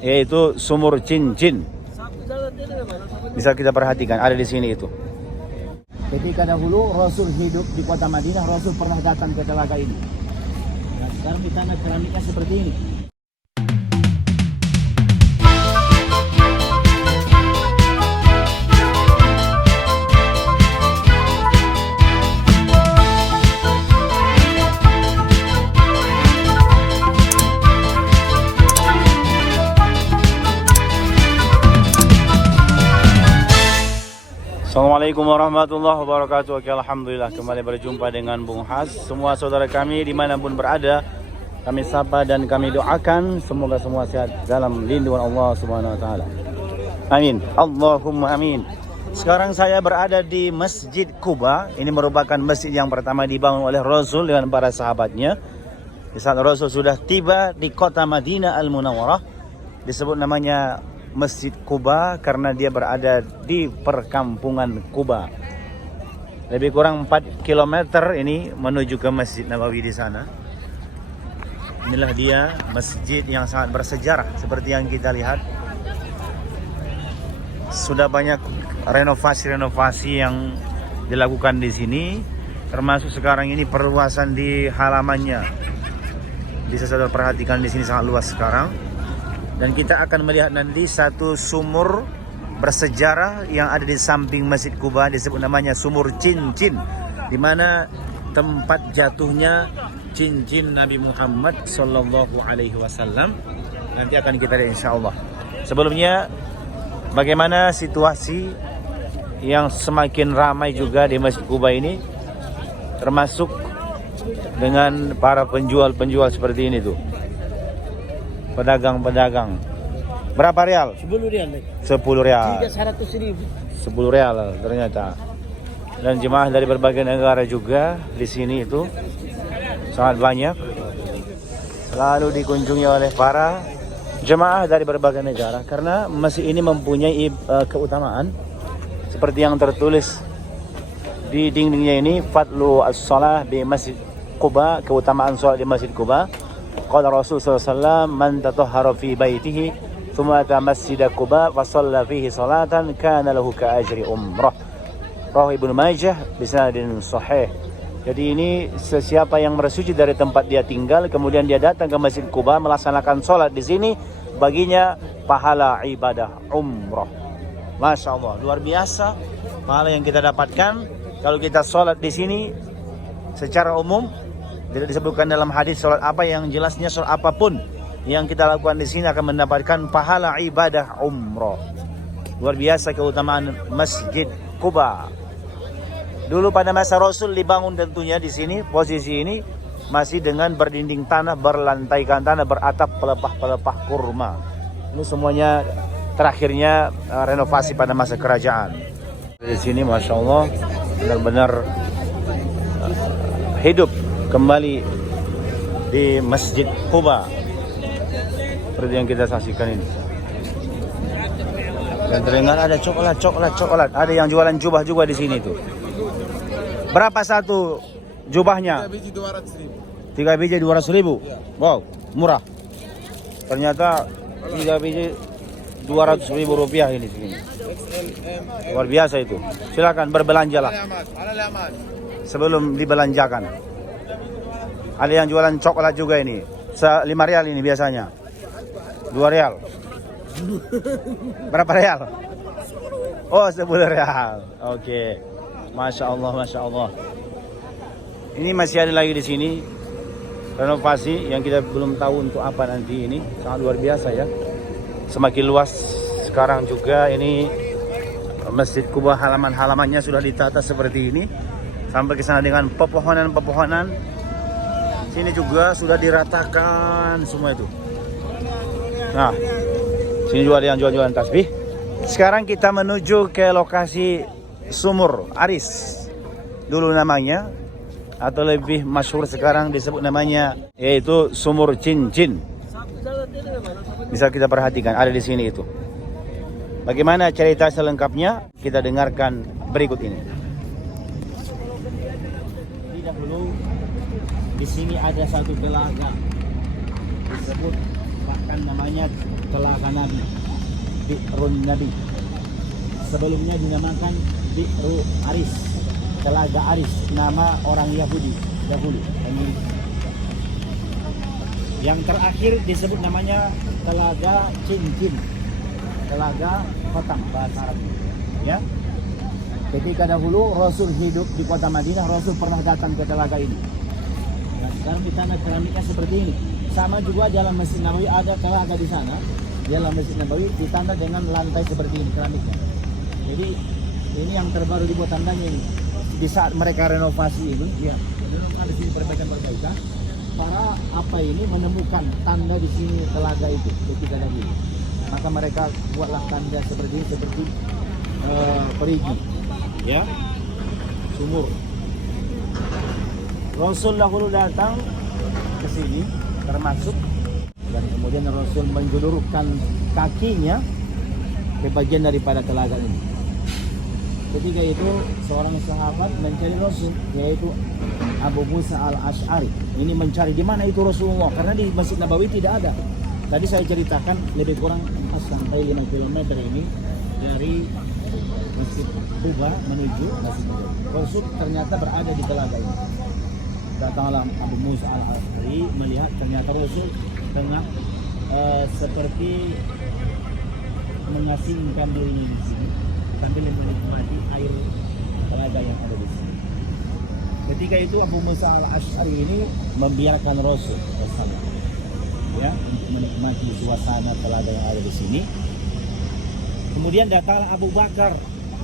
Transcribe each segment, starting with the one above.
yaitu sumur cincin. Bisa kita perhatikan ada di sini itu. Ketika dahulu Rasul hidup di kota Madinah, Rasul pernah datang ke telaga ini. Nah, sekarang di tanah keramiknya seperti ini. Assalamualaikum warahmatullahi wabarakatuh. Oke, alhamdulillah kembali berjumpa dengan Bung Has. Semua saudara kami dimanapun berada, kami sapa dan kami doakan semoga semua sehat dalam lindungan Allah Subhanahu Wa Taala. Amin. Allahumma amin. Sekarang saya berada di Masjid Quba. Ini merupakan masjid yang pertama dibangun oleh Rasul dengan para sahabatnya. Di saat Rasul sudah tiba di kota Madinah Al-Munawwarah, disebut namanya Masjid Quba karena dia berada di perkampungan Quba. Lebih kurang 4 km ini menuju ke Masjid Nabawi di sana. Inilah dia masjid yang sangat bersejarah seperti yang kita lihat. Sudah banyak renovasi-renovasi yang dilakukan di sini, termasuk sekarang ini perluasan di halamannya. Bisa saudara perhatikan di sini sangat luas sekarang. Dan kita akan melihat nanti satu sumur bersejarah yang ada di samping Masjid Quba, disebut namanya Sumur Cincin, di mana tempat jatuhnya cincin Nabi Muhammad Sallallahu Alaihi Wasallam. Nanti akan kita lihat insya Allah. Sebelumnya, bagaimana situasi yang semakin ramai juga di Masjid Quba ini, termasuk dengan para penjual-penjual seperti ini tuh. Pedagang-pedagang. Berapa rial? 10 rial. 10 rial. 300.000. 10 rial ternyata. Dan jemaah dari berbagai negara juga di sini itu sangat banyak. Selalu dikunjungi oleh para jemaah dari berbagai negara karena masjid ini mempunyai keutamaan seperti yang tertulis di dindingnya ini, Fadlu as-salah di Masjid Quba, keutamaan salat di Masjid Quba. Qala Rasul SAW, man tatahhara fi baitihi thumma ata masjid Quba fa shalla fihi salatan kana lahu ka ajri umrah. Rawahu Ibnu Majah bisanadin sahih. Jadi ini sesiapa yang bersuci dari tempat dia tinggal kemudian dia datang ke Masjid Quba melaksanakan salat di sini, baginya pahala ibadah umrah. Masya Allah, luar biasa pahala yang kita dapatkan kalau kita salat di sini. Secara umum tidak disebutkan dalam hadis sholat apa, yang jelasnya sholat apapun yang kita lakukan di sini akan mendapatkan pahala ibadah umrah. Luar biasa keutamaan Masjid Quba. Dulu pada masa Rasul dibangun tentunya di sini, posisi ini masih dengan berdinding tanah, berlantaikan tanah, beratap pelepah-pelepah kurma. Ini semuanya terakhirnya renovasi pada masa kerajaan. Di sini Masya Allah benar-benar hidup kembali di Masjid Quba seperti yang kita saksikan ini. Dan terdengar ada coklat. Ada yang jualan jubah juga di sini tuh. Berapa satu jubahnya? 3 biji 200.000. 3 biji 200.000. Wow, murah. Ternyata 3 biji 200.000 rupiah ini sini. Luar biasa itu. Silakan berbelanjalah sebelum dibelanjakan. Ada yang jualan coklat juga ini. 5 rial ini biasanya. 2 rial. Berapa rial? Oh, 10 rial. Oke. Masya Allah, Masya Allah. Ini masih ada lagi di sini. Renovasi yang kita belum tahu untuk apa nanti ini. Sangat luar biasa ya. Semakin luas sekarang juga ini Masjid Quba, halaman-halamannya sudah ditata seperti ini. Sampai ke sana dengan pepohonan-pepohonan. Sini juga sudah diratakan semua itu. Nah, sini juga ada yang jual-jualan tasbih. Sekarang kita menuju ke lokasi Sumur Aris. Dulu namanya, atau lebih masyhur sekarang disebut namanya, yaitu Sumur Cincin. Bisa kita perhatikan ada di sini itu. Bagaimana cerita selengkapnya? Kita dengarkan berikut ini. Dahulu di sini ada satu telaga disebut bahkan namanya Telaga Nabi, Bi'run Nabi. Sebelumnya dinamakan Bi'ru Aris, Telaga Aris, nama orang Yahudi dahulu. Yang terakhir disebut namanya Telaga Cincin, Telaga Khotam bahasa Arab. Ya. Ketika dahulu Rasul hidup di kota Madinah, Rasul pernah datang ke telaga ini. Nah, sekarang ditanda keramiknya seperti ini. Sama juga dalam Masjid Nabawi ada telaga di sana. Dalam Masjid Nabawi ditanda dengan lantai seperti ini keramiknya. Jadi ini yang terbaru dibuat tandanya ini. Di saat mereka renovasi ini, ya, ada sini perbaikan-perbaikan. Para apa ini menemukan tanda di sini telaga itu ketika dahulu. Maka mereka buatlah tanda seperti ini, seperti perigi, ya, sumur. Rasul dahulu datang ke sini termasuk, dan kemudian Rasul menjulurkan kakinya ke bagian daripada telaga ini. Ketika itu seorang sahabat mencari Rasul, yaitu Abu Musa al-Ash'ari. Ini mencari di mana itu Rasulullah, karena di Masjid Nabawi tidak ada. Tadi saya ceritakan lebih kurang sampai 5 km ini dari Masjid Quba menuju Masjid Nabawi. Rasul ternyata berada di telaga ini. Datanglah Abu Musa al-Ash'ari melihat ternyata Rasul tengah seperti mengasingkan dirinya di sini sambil menikmati air telaga yang ada di sini. Ketika itu Abu Musa al-Ash'ari ini membiarkan Rasul bersama, ya, untuk menikmati suasana telaga yang ada di sini. Kemudian datanglah Abu Bakar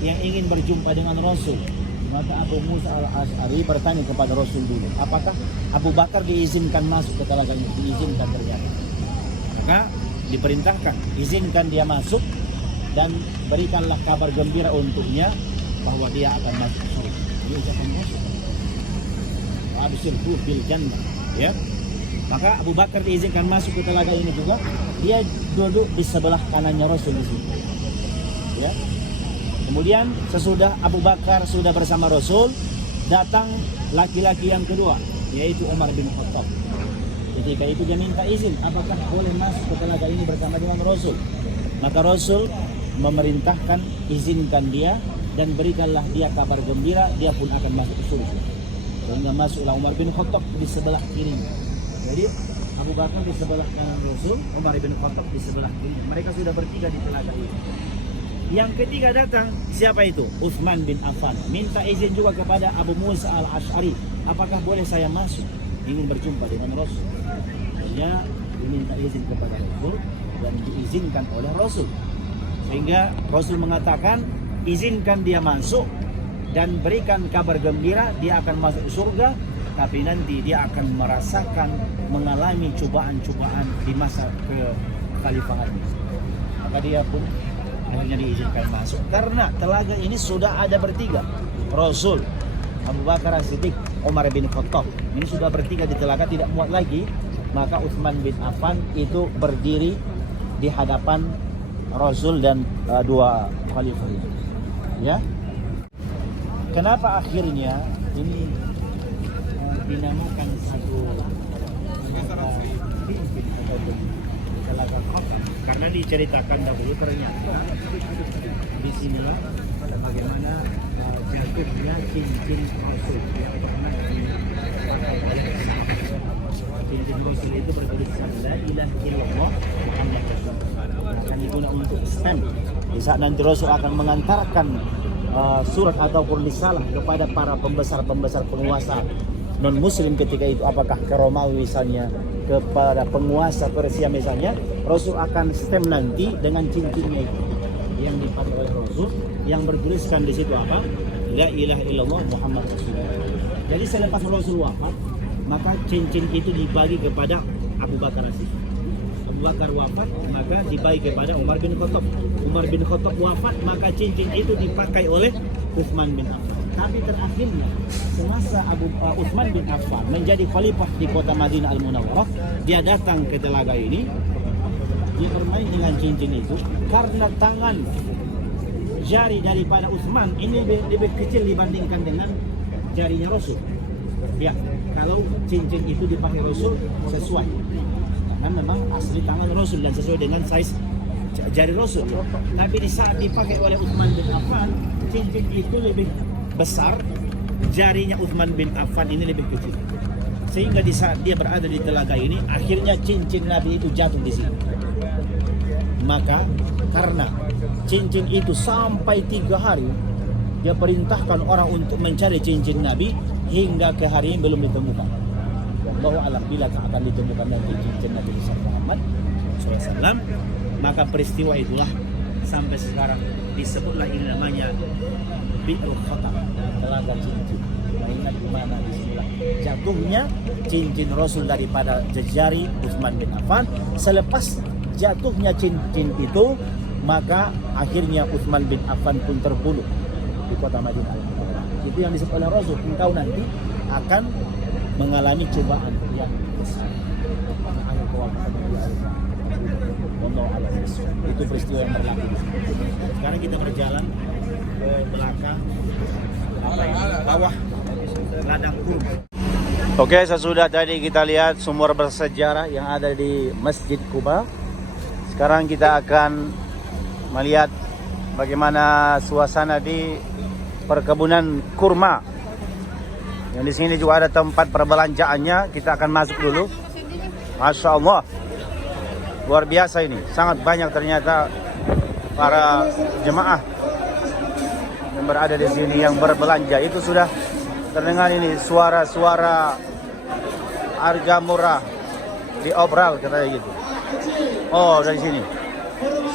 yang ingin berjumpa dengan Rasul. Maka Abu Musa al-Ash'ari bertanya kepada Rasul dulu, apakah Abu Bakar diizinkan masuk ke telaga ini? Diizinkan ternyata. Maka diperintahkan, izinkan dia masuk dan berikanlah kabar gembira untuknya bahwa dia akan masuk surga. Dia akan masuk. Absyirhu bil jannah, ya. Maka Abu Bakar diizinkan masuk ke telaga ini juga. Dia duduk di sebelah kanannya Rasul di sini. Ya. Kemudian sesudah Abu Bakar sudah bersama Rasul, datang laki-laki yang kedua, yaitu Umar bin Khattab. Ketika itu dia minta izin, apakah boleh masuk ke telaga ini bersama dengan Rasul? Maka Rasul memerintahkan, izinkan dia dan berikanlah dia kabar gembira, dia pun akan masuk ke surga. Sehingga masuklah Umar bin Khattab di sebelah kiri. Jadi Abu Bakar di sebelah kanan Rasul, Umar bin Khattab di sebelah kiri. Mereka sudah bertiga di telaga ini. Yang ketiga datang, siapa itu? Utsman bin Affan. Minta izin juga kepada Abu Musa al-Ash'ari, apakah boleh saya masuk? Ingin berjumpa dengan Rasul. Dia diminta izin kepada Rasul dan diizinkan oleh Rasul. Sehingga Rasul mengatakan, izinkan dia masuk dan berikan kabar gembira, dia akan masuk surga, tapi nanti dia akan merasakan, mengalami cobaan-cobaan di masa kekhalifahannya. Maka dia pun akhirnya diizinkan masuk karena telaga ini sudah ada bertiga, Rasul, Abu Bakar As-Siddiq, Umar bin Khattab. Ini sudah bertiga di telaga, tidak muat lagi. Maka Utsman bin Affan itu berdiri di hadapan Rasul dan dua khalifah ini. Ya. Kenapa akhirnya ini dinamakan satu telaga Khotam? Karena diceritakan dahulu ternyata di sinilah bagaimana jatuhnya cincin Rasul yang pernah dipakai oleh cincin Rasul itu bertuliskan la ilaha illallah Muhammad Rasulullah. Akan digunakan untuk stamp di saat nanti Rasul akan mengantarkan surat ataupun risalah kepada para pembesar-pembesar penguasa non muslim ketika itu, apakah ke Romawi misalnya, kepada penguasa Persia misalnya, Rasul akan stem nanti dengan cincinnya itu yang dipakai oleh Rasul, yang bertuliskan di situ apa? La ilaha illallah Muhammad Rasulullah. Jadi selepas Rasul wafat, maka cincin itu dibagi kepada Abu Bakar As-Siddiq. Abu Bakar wafat, maka dibagi kepada Umar bin Khattab. Umar bin Khattab wafat, maka cincin itu dipakai oleh Utsman bin Affan. Tapi terakhirnya semasa Utsman bin Affan menjadi khalifah di kota Madinah Al-Munawwarah, dia datang ke telaga ini, dia bermain dengan cincin itu karena tangan jari daripada Utsman ini lebih kecil dibandingkan dengan jarinya Rasul. Ya, kalau cincin itu dipakai Rasul sesuai. karena memang asli tangan Rasul dan sesuai dengan size jari Rasul. Tapi di saat dipakai oleh Utsman bin Affan, cincin itu lebih besar, jarinya Utsman bin Affan ini lebih kecil. Sehingga di saat dia berada di telaga ini, akhirnya cincin Nabi itu jatuh di sini. Maka karena cincin itu sampai 3 hari, dia perintahkan orang untuk mencari cincin Nabi hingga ke hari ini belum ditemukan. Bahwa alam bila tak akan ditemukan nanti cincin Nabi Muhammad SAW, maka peristiwa itulah sampai sekarang disebutlah ini namanya Bi'rul Khatam, telaga cincin. Ingat di mana disinilah jatuhnya cincin Rasul daripada jari Utsman bin Affan. Selepas jatuhnya cincin itu, maka akhirnya Utsman bin Affan pun terbunuh di kota Madinah. Itu yang disebut oleh Rasul, engkau nanti akan mengalami cobaan yang besar. Itu peristiwa yang berlaku. Sekarang kita berjalan ke belakang bawah ladang kurma. Oke, sesudah tadi kita lihat sumur bersejarah yang ada di Masjid Quba. Sekarang kita akan melihat bagaimana suasana di perkebunan kurma. Yang di sini juga ada tempat perbelanjaannya. Kita akan masuk dulu. Masya Allah, luar biasa ini. Sangat banyak ternyata para jemaah yang berada di sini yang berbelanja. Itu sudah terdengar ini suara-suara harga murah di obral katanya gitu. Oh, dari sini.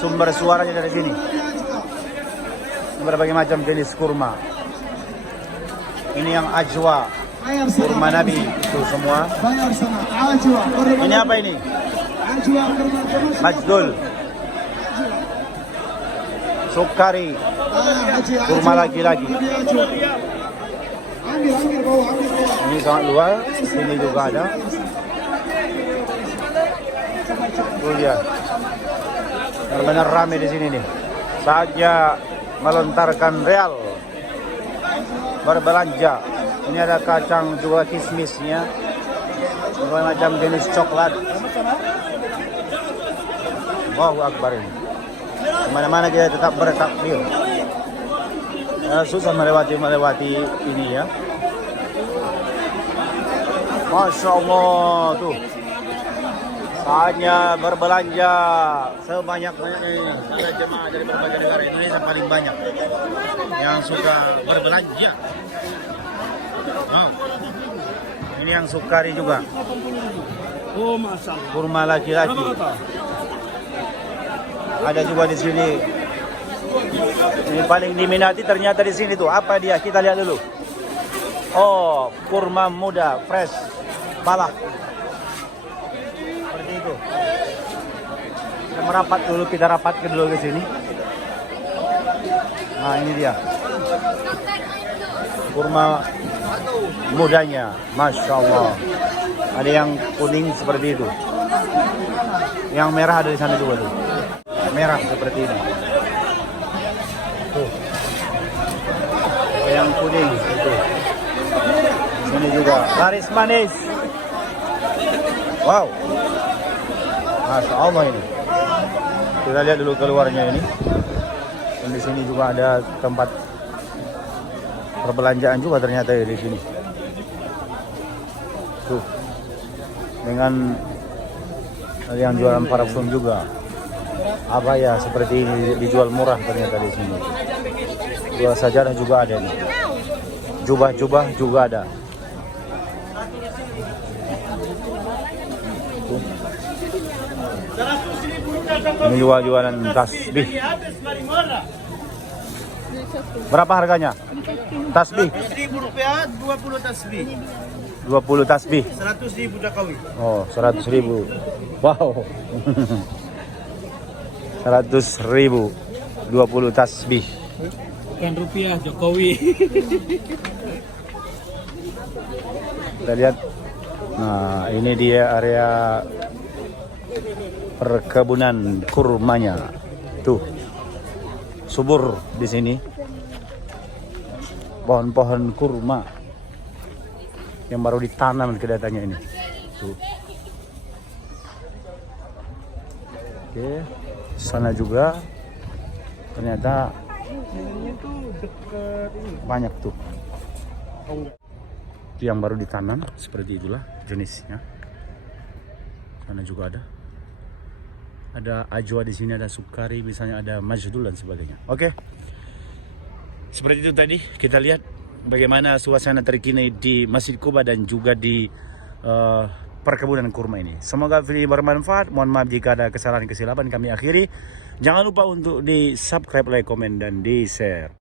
Sumber suaranya dari sini. Berbagai macam jenis kurma. Ini yang ajwa, kurma Nabi itu semua. Ini apa ini? Majdul, sukari, kurma lagi-lagi. Ini sangat luas. Sini juga ada. Oh ya, benar-benar ramai di sini nih. Saatnya melontarkan real berbelanja. Ini ada kacang juga, kismisnya, berbagai macam jenis coklat. Allahu Akbar ini. Mana-mana kita tetap bertakbir. Susah melewati ini ya. Masya Allah tuh. Saatnya berbelanja sebanyak-banyaknya ini. Ada jemaah dari berbagai negara Indonesia paling banyak yang suka berbelanja. Wow. Ini yang sukari juga. Oh, masalah. Kurma laki-laki. Ada juga di sini. Ini paling diminati ternyata di sini tuh. Apa dia? Kita lihat dulu. Oh, kurma muda, fresh, balak. Seperti itu. Kita merapat dulu, kita rapat dulu ke sini. Nah, ini dia. Kurma mudanya, Masya Allah. Ada yang kuning seperti itu. Yang merah ada di sana juga tuh. Merah seperti ini. Tuh. Yang kuning itu. Sini juga laris manis. Wow. Masya Allah ini. Kita lihat dulu keluarnya ini. Dan di sini juga ada tempat perbelanjaan juga ternyata ya di sini. Tuh. Dengan ada yang jualan parfum juga. Apa ya seperti ini dijual murah ternyata di sini. Jual sajadah juga ada nih. Jubah-jubah juga ada. Tuh. Ini juga jualan tasbih. Berapa harganya? Tasbih? Rp100.000, 20 tasbih. 20 tasbih. 100.000 Jokowi. Oh, 100.000. Wow. 100.000. 20 tasbih. Bukan rupiah, Jokowi. Kita lihat. Nah, ini dia area perkebunan kurmanya. Tuh. Subur di sini. Pohon-pohon kurma yang baru ditanam kelihatannya ini. Tuh. Oke, sana juga ternyata Ini tuh dekat ini. banyak tuh. Oh, enggak. Itu yang baru ditanam, seperti itulah jenisnya. Sana juga ada. Ada ajwa di sini, ada sukari, misalnya ada majdul dan sebagainya. Oke. Seperti itu tadi kita lihat bagaimana suasana terkini di Masjid Quba dan juga di perkebunan kurma ini. Semoga video bermanfaat. Mohon maaf jika ada kesalahan kesilapan, kami akhiri. Jangan lupa untuk di subscribe, like, komen, dan di share.